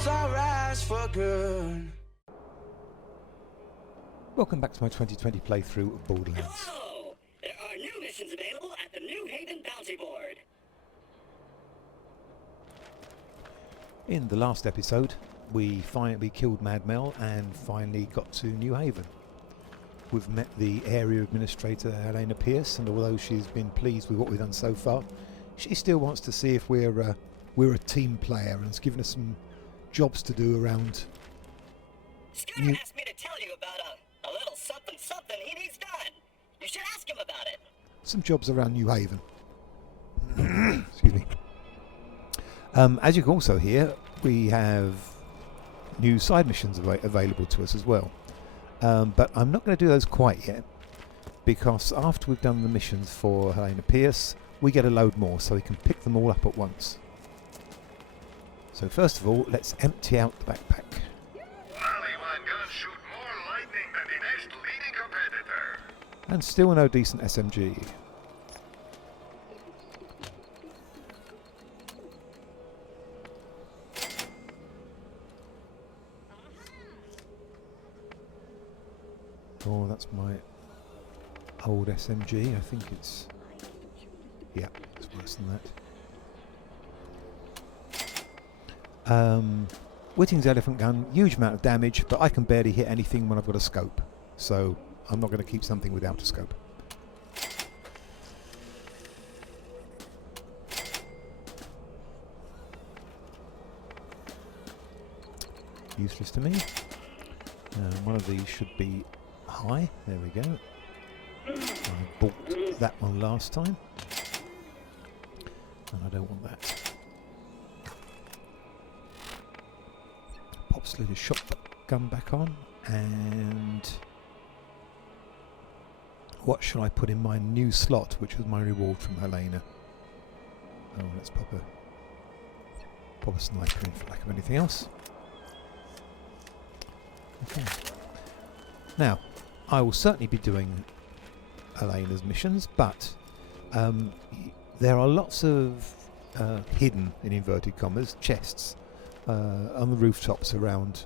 knows I rise for good. Welcome back to my 2020 playthrough of Borderlands. Hello! There are new missions available at the New Haven Bounty Board. In the last episode, we killed Mad Mel and finally got to New Haven. We've met the area administrator, Helena Pierce, and although she's been pleased with what we've done so far, she still wants to see if we're a team player, and has given us some jobs to do around. Scooter asked me to tell you about a little something he needs done. You should ask him about it. Some jobs around New Haven. Excuse me. As you can also hear, we have new side missions available to us as well. But I'm not going to do those quite yet, because after we've done the missions for Helena Pierce, we get a load more, so we can pick them all up at once. So first of all, let's empty out the backpack. Shoot more lightning than the next leading competitor. And still no decent SMG. Oh, that's my old SMG. I think it's... yeah, it's worse than that. Whitting's elephant gun, huge amount of damage, but I can barely hit anything when I've got a scope. So I'm not going to keep something without a scope. Useless to me. One of these should be high. There we go. I bought that one last time. And I don't want that. Pop slid his shotgun back on, and what shall I put in my new slot, which was my reward from Helena? Oh, let's pop a sniper in for lack of anything else. Okay. Now, I will certainly be doing Helena's missions, but there are lots of hidden, in inverted commas, chests on the rooftops around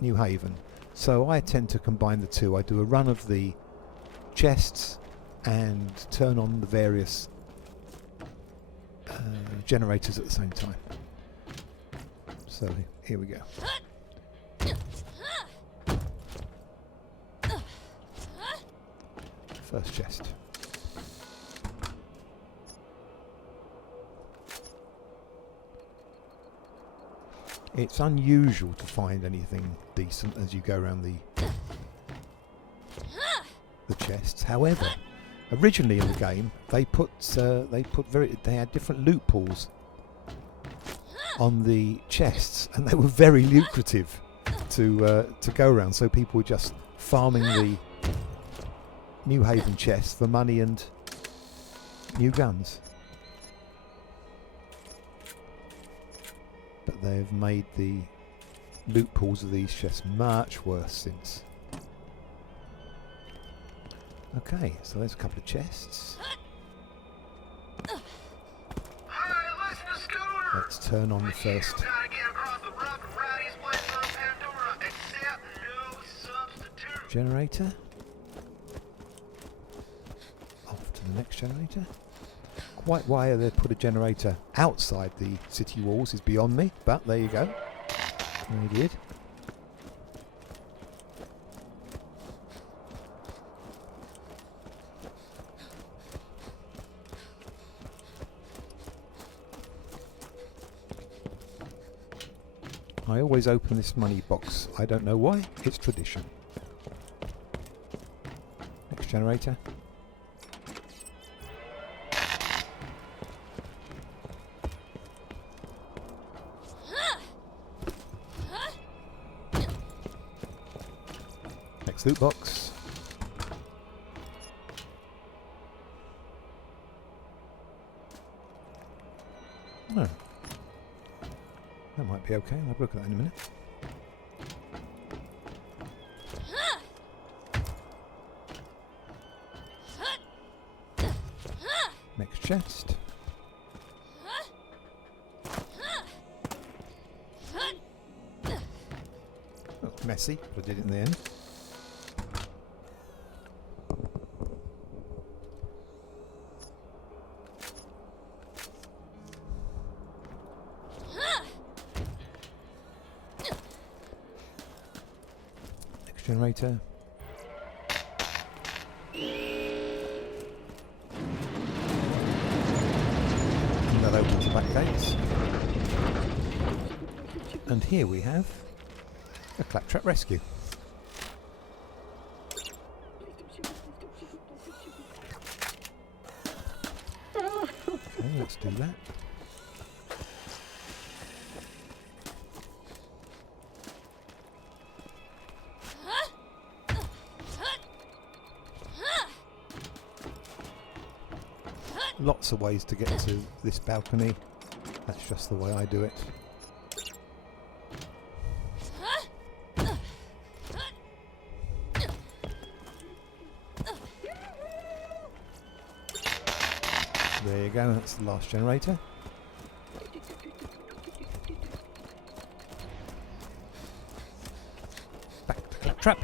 New Haven. So I tend to combine the two. I do a run of the chests and turn on the various generators at the same time. So here we go. First chest. It's unusual to find anything decent as you go around the chests. However, originally in the game they had different loot pools on the chests, and they were very lucrative to go around. So people were just farming the New Haven chests for money and new guns. But they've made the loot pools of these chests much worse since. Okay, so there's a couple of chests. Let's turn on the first generator. Off to the next generator. Quite why they put a generator outside the city walls is beyond me, but there you go. They did. I always open this money box. I don't know why. It's tradition. Next generator. Next loot box. No. That might be okay. I'll have a look at that in a minute. Next chest. messy, but I did it in the end. Next generator. And that opens the back gates. And here we have a claptrap rescue. Okay, let's do that. Lots of ways to get to this balcony. That's just the way I do it. There you go, that's the last generator. Back to the claptrap.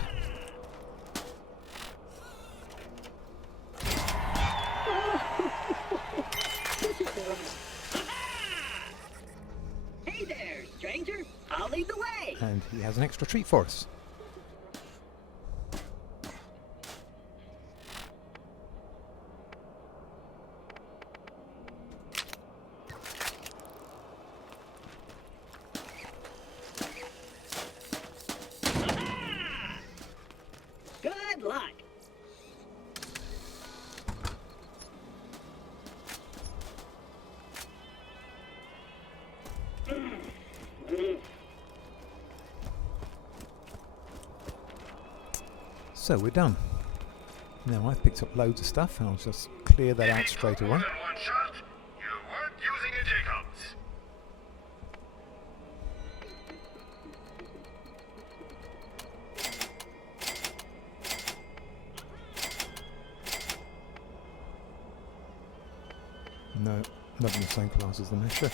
Hey there, stranger. I'll lead the way. And he has an extra treat for us. Good luck. So we're done. Now I've picked up loads of stuff and I'll just clear that out straight away. More than one shot, you weren't using a Jacobs. No, not in the same class as the Mesher.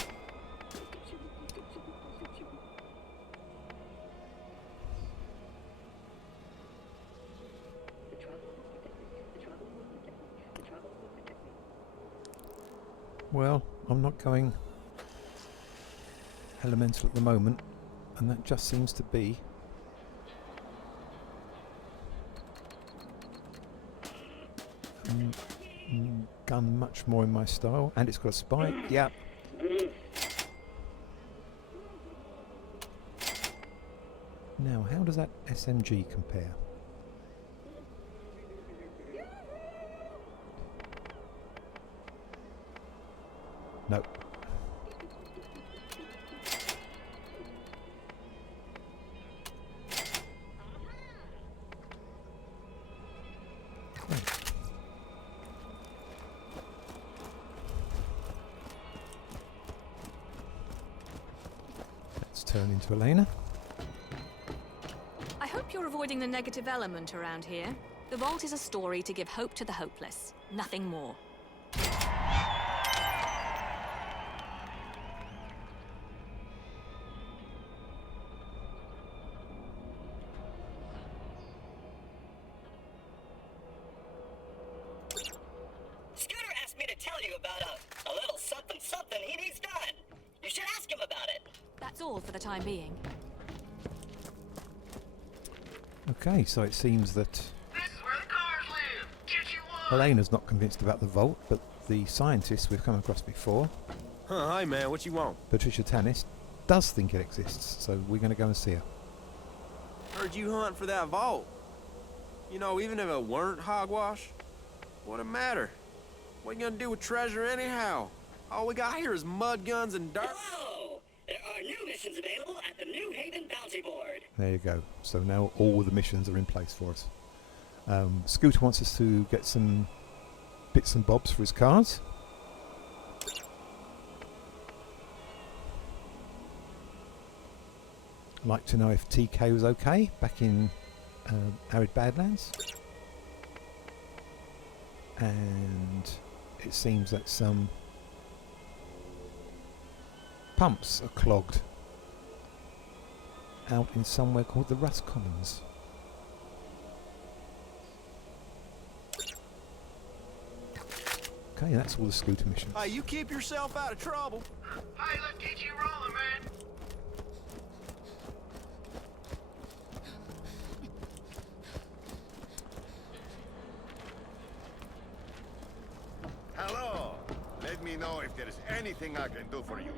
Well, I'm not going elemental at the moment, and that just seems to be gun much more in my style, and it's got a spike. Yeah. Now, how does that SMG compare? No. Let's turn into Elena. I hope you're avoiding the negative element around here. The vault is a story to give hope to the hopeless. Nothing more. Scooter asked me to tell you about a little something something he needs done. You should ask him about it. That's all for the time being. Okay, so it seems that This is where the cars live. Get you one. Elena's not convinced about the vault, but the scientist we've come across before, Huh, hi man, what you want? Patricia Tannis, does think it exists, so we're going to go and see her. Heard you hunt for that vault. You know, even if it weren't hogwash, what'd it matter? What you gonna do with treasure anyhow? All we got here is mud guns and dirt. Hello! There are new missions available at the New Haven Bounty Board. There you go. So now all the missions are in place for us. Scooter wants us to get some bits and bobs for his cars. Like to know if TK was okay back in Arid Badlands. And it seems that some pumps are clogged. out in somewhere called the Rust Commons. Okay, that's all the scooter missions. Hey, you keep yourself out of trouble. Hey, let's get you rolling, man. Hello. Let me know if there is anything I can do for you.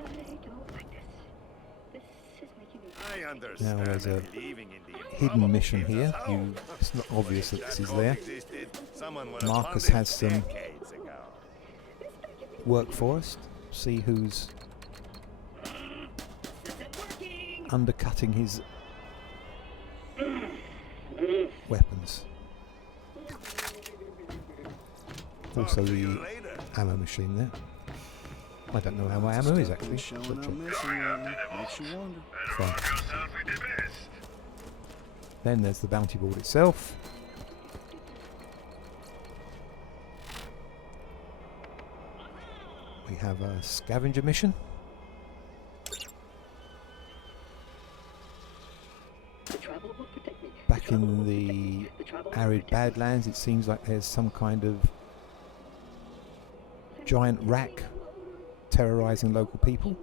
I understand. Now there's a that living in the hidden mission improbable here. is a home. It's not obvious that this is there. Existed, someone would have Marcus found it has some decades ago. work for us. See who's undercutting his weapons. Also Talk to you the later. ammo machine there. I don't know how my ammo is actually. Showing But, up missing, makes you wonder. fine. Yourself with the best. Then there's the bounty board itself. We have a scavenger mission. Back in the arid Badlands, it seems like there's some kind of giant rack terrorizing local people.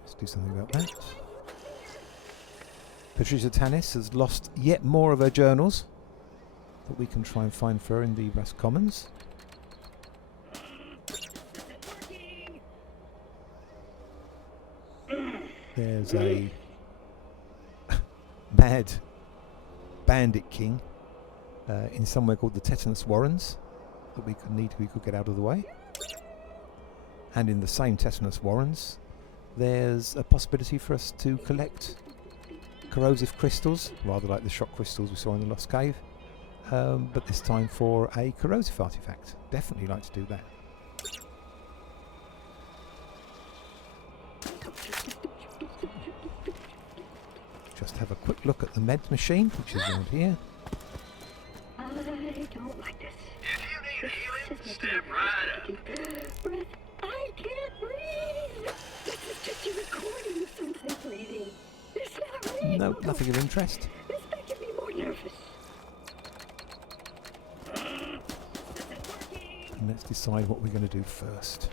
Let's do something about that. Patricia Tannis has lost yet more of her journals that we can try and find for her in the Rust Commons. There's a mad bandit king in somewhere called the Tetanus Warrens that we could get out of the way. And in the same Tetanus Warrens, there's a possibility for us to collect corrosive crystals, rather like the shock crystals we saw in the Lost Cave, but this time for a corrosive artifact. Definitely like to do that. Just have a quick look at the med machine, which is around here. If you need healing, step right up. I can't breathe. This is just a recording of something breathing. It's not real. No, nothing of interest. It's making me more nervous. And let's decide what we're going to do first.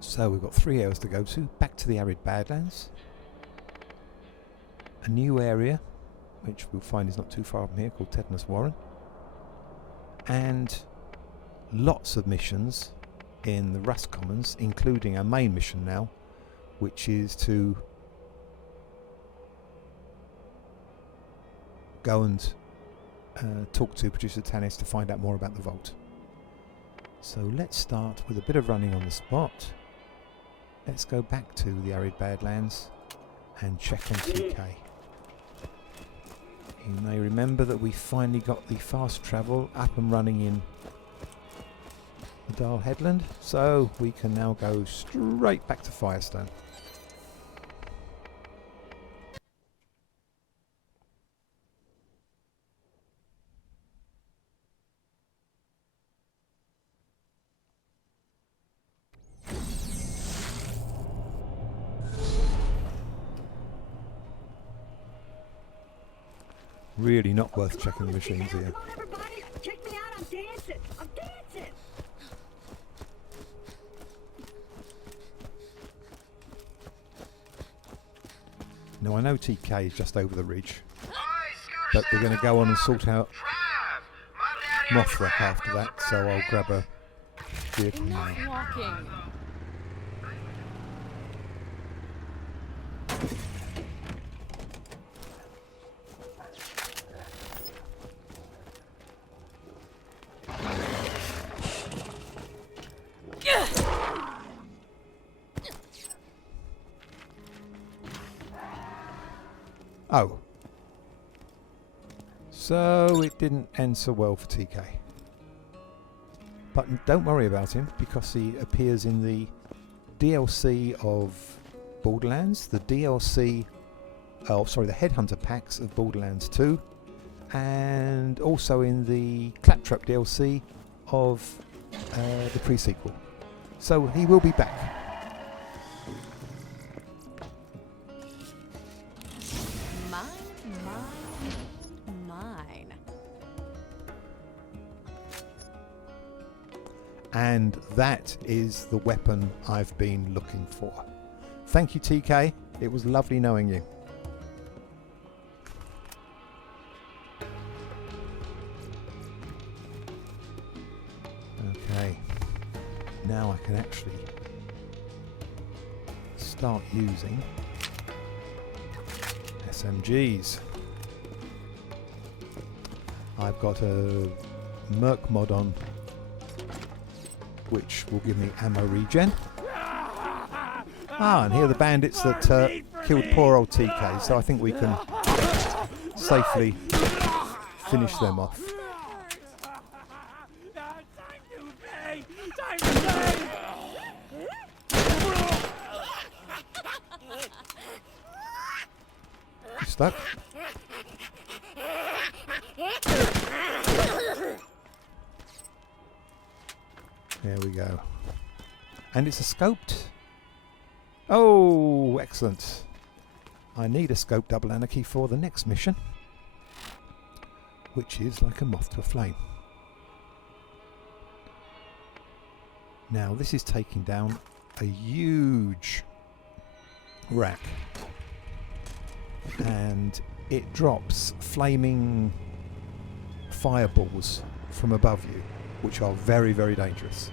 So we've got 3 areas to go to. Back to the arid Badlands. A new area, which we'll find is not too far from here, called Tetanus Warren. And lots of missions in the Rust Commons, including our main mission now, which is to go and talk to Producer Tannis to find out more about the vault. So let's start with a bit of running on the spot. Let's go back to the arid Badlands and check on TK. You may remember that we finally got the fast travel up and running in the Darl Headland, so we can now go straight back to Firestone. Really not worth checking the machines here. Come on, everybody. Check me out. I'm dancing. I'm dancing. Now I know TK is just over the ridge, but we're going to go on and sort out Mothrakk after that, so I'll grab a vehicle now. Enough walking. Oh. So it didn't end so well for TK. But don't worry about him, because he appears in the DLC of Borderlands, the DLC, the Headhunter packs of Borderlands 2, and also in the Claptrap DLC of the pre-sequel. So he will be back. Mine. And that is the weapon I've been looking for. Thank you, TK. It was lovely knowing you. Okay. Now I can actually start using SMGs. I've got a Merc mod on, which will give me ammo regen. Ah, and here are the bandits that killed poor old TK, so I think we can safely finish them off. You stuck? There we go. And it's a scoped. Oh, excellent. I need a scope double anarchy for the next mission, which is like a moth to a flame. Now this is taking down a huge rack, and it drops flaming fireballs from above you, which are very, very dangerous.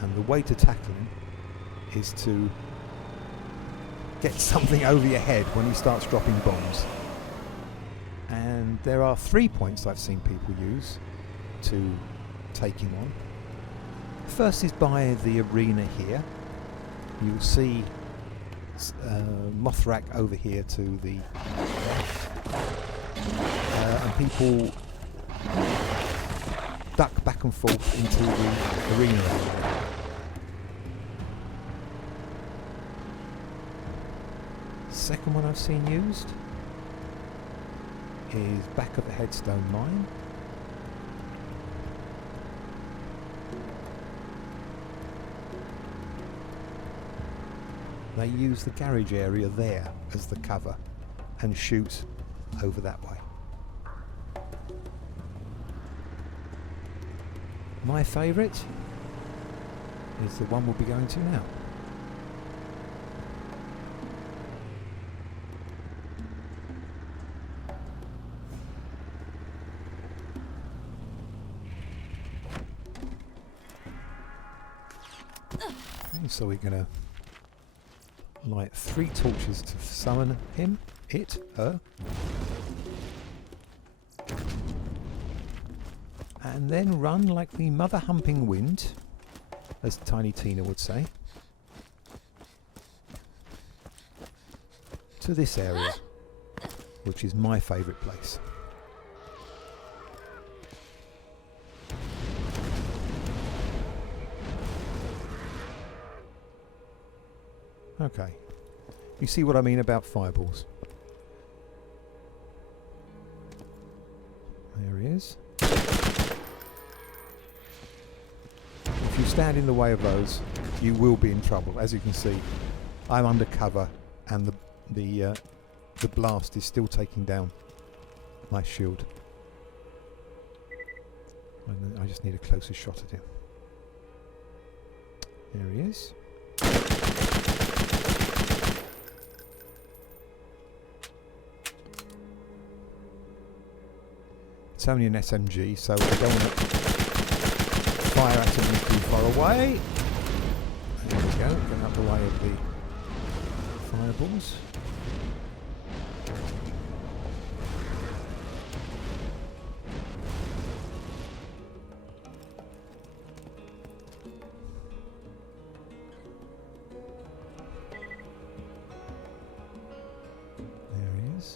And the way to tackle him is to get something over your head when he starts dropping bombs. And there are 3 points I've seen people use to take him on. First is by the arena here. You'll see Mothrakk over here to the left. And people duck back and forth into the arena area. Second one I've seen used is back at the headstone mine. They use the garage area there as the cover and shoot over that way. My favourite is the one we'll be going to now. Okay, so we're going to light 3 torches to summon him, her. And then run like the mother humping wind, as Tiny Tina would say, to this area, which is my favourite place. Okay, you see what I mean about fireballs. There he is. If you stand in the way of those, you will be in trouble. As you can see, I'm under cover, and the blast is still taking down my shield. I just need a closer shot at him. There he is. It's only an SMG, so I don't want to fire at him too far away. There we go, get out the way of the fireballs. There he is.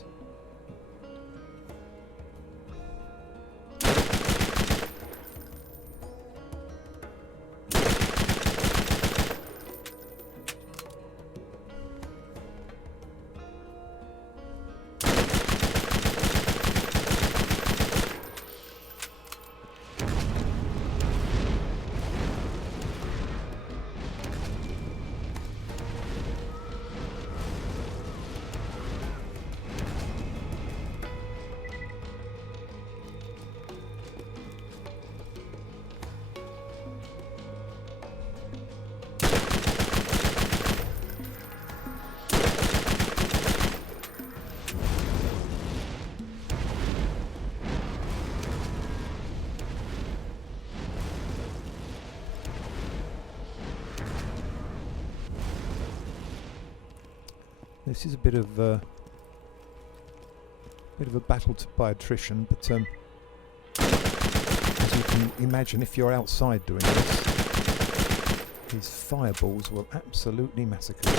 This is a bit of a battle by attrition, but as you can imagine, if you're outside doing this, these fireballs will absolutely massacre you.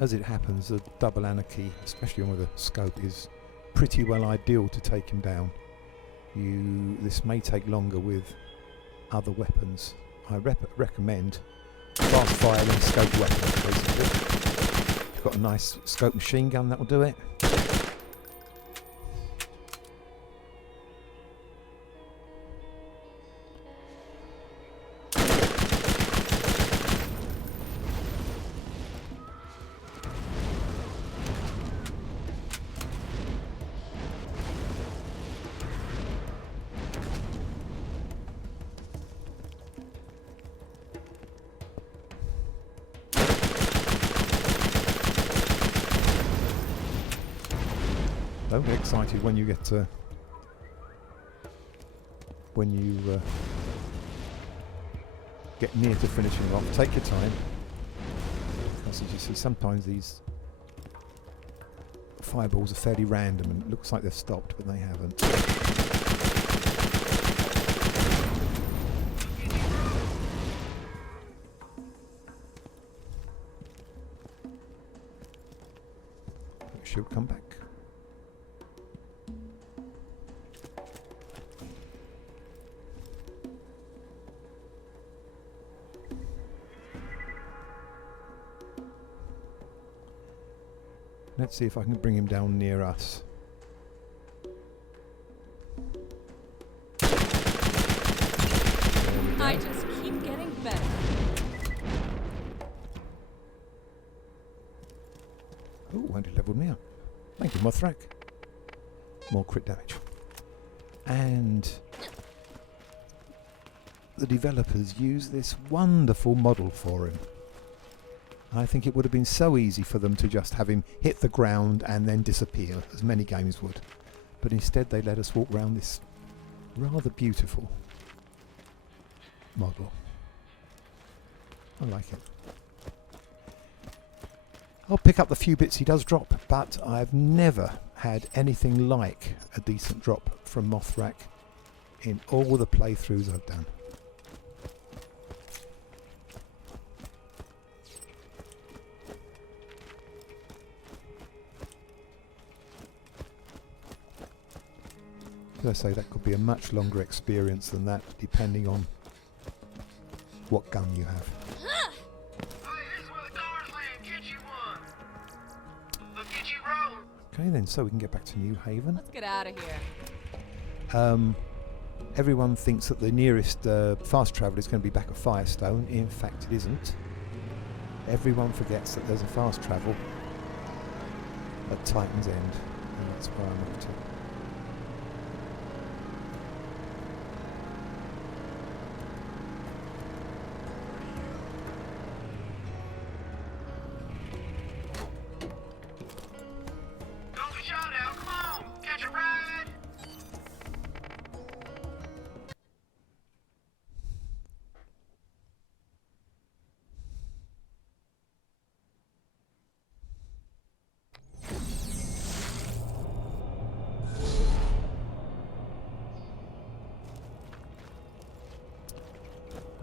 As it happens, the double anarchy, especially on with a scope, is pretty well ideal to take him down. This may take longer with other weapons. I recommend fast firing scope weapons, basically. If you've got a nice scope machine gun, that will do it. Don't get excited when you get get near to finishing off. Take your time, because as you see, sometimes these fireballs are fairly random, and it looks like they've stopped, but they haven't. It should come back. Let's see if I can bring him down near us. I just keep getting better. Oh, and he leveled me up. Thank you, Mothrakk. More crit damage. And the developers use this wonderful model for him. I think it would have been so easy for them to just have him hit the ground and then disappear, as many games would. But instead they let us walk around this rather beautiful model. I like it. I'll pick up the few bits he does drop, but I've never had anything like a decent drop from Mothrakk in all the playthroughs I've done. As I say, that could be a much longer experience than that, depending on what gun you have. Hey, here's where the cars land. Get you one. They'll get you rolling. Okay then, so we can get back to New Haven. Let's get out of here. Everyone thinks that the nearest fast travel is going to be back at Firestone. In fact, it isn't. Everyone forgets that there's a fast travel at Titan's End, and that's where I'm up to.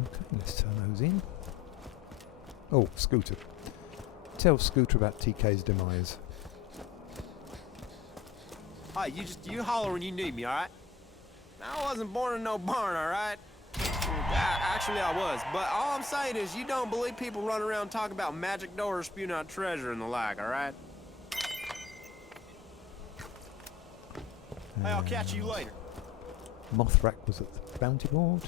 Okay, let's turn those in. Oh, Scooter. Tell Scooter about TK's demise. Hey, you holler when you need me, alright? I wasn't born in no barn, alright? Actually, I was. But all I'm saying is you don't believe people run around talking about magic doors, spewing out treasure and the like, alright? Hey, I'll catch you later. Mothrakk was at the bounty board.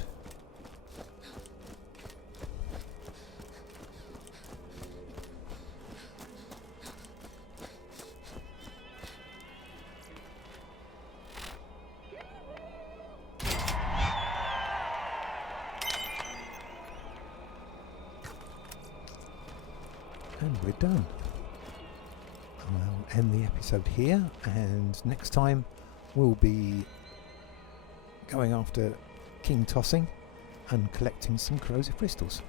And we're done. end the episode here, and next time we'll be going after King Tossing and collecting some corrosive crystals.